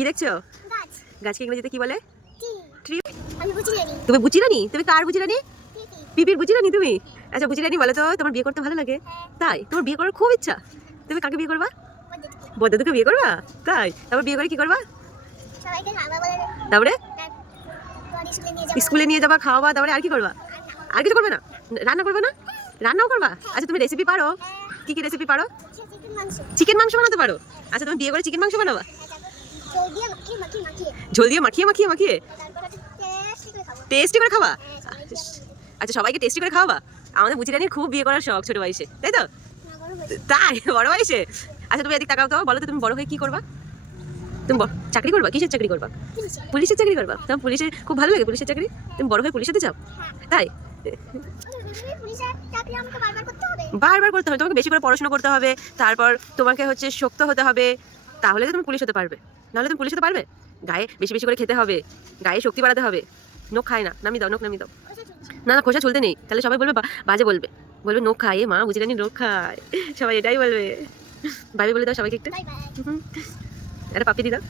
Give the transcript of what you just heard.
কি দেখছো? গাছ। গাছকে ইংরেজিতে কি বলে? ট্রি। আমি বুঝি জানি। তুমি বুচি রানী? তুমি কার বুচি রানী? পিপি। পিপির বুচি রানী তুমি? আচ্ছা বুচি রানী বলো তো, তোমার বিয়ে করতে ভালো লাগে? তাই? তোমার বিয়ে করার খুব ইচ্ছা? তুমি কাকে বিয়ে করবা? বদ্দাদুকে বিয়ে করবা? তাই? তারপর বিয়ে করে কি করবা? সবাইকে খাওয়া বলে। তারপরে স্কুলে নিয়ে যাবো। স্কুলে নিয়ে যাবা, খাওয়াবা, তারপরে আর কি করবা? আর কিছু করবে না? রান্না করবে না? রান্নাও করবা? আচ্ছা তুমি রেসিপি পারো? কি কি রেসিপি পারো? চিকেন মাংস। চিকেন মাংস বানাতে পারো? আচ্ছা তুমি বিয়ে করে চিকেন মাংস বানাবা? জল দিয়ে মাখিয়ে। ঝোল দিয়ে মাখিয়ে তারপর টেস্টি করে খাবো। টেস্টি করে খাওয়া? সবাইকে আচ্ছা সবাইকে টেস্টি করে খাওয়াবা? আমাদের বুচি রানীর খুব বিয়ে করার শখ ছোট বয়সে, তাই তো? তাই? বড় বয়সে? আচ্ছা তুমি এদিক তাকাও তো, বলো তো তুমি বড় হয়ে কি করবা? তুমি চাকরি করবা? কিসের চাকরি করবা? পুলিশের চাকরি করবা? তোমার পুলিশের খুব ভালো লাগে পুলিশের চাকরি? তুমি বড় হয়ে পুলিশে চাও? তাই? পুলিশের চাকরি আমাকে বারবার করতে হবে। বারবার করতে হবে, তোমাকে বেশি করে পড়াশোনা করতে হবে, তারপর তোমাকে হচ্ছে শক্ত হতে হবে, তাহলে তুমি পুলিশ হতে পারবে। নাহলে তুমি পুলিশ হতে পারবে? গায়ে বেশি বেশি করে খেতে হবে, গায়ে শক্তি বাড়াতে হবে। নখ খায় না, নামিয়ে দাও, নখ নামিয়ে দাও। না না, খোসা চলতে নেই, তাহলে সবাই বলবে বাজে বলবে, বলবে নখ খায়, মা বুঝি রানী নখ খায়, সবাই এটাই বলবে। বাইরে বলে দাও সবাইকে একটু, বাই বাই। একটা পাপ্পি দি দাও।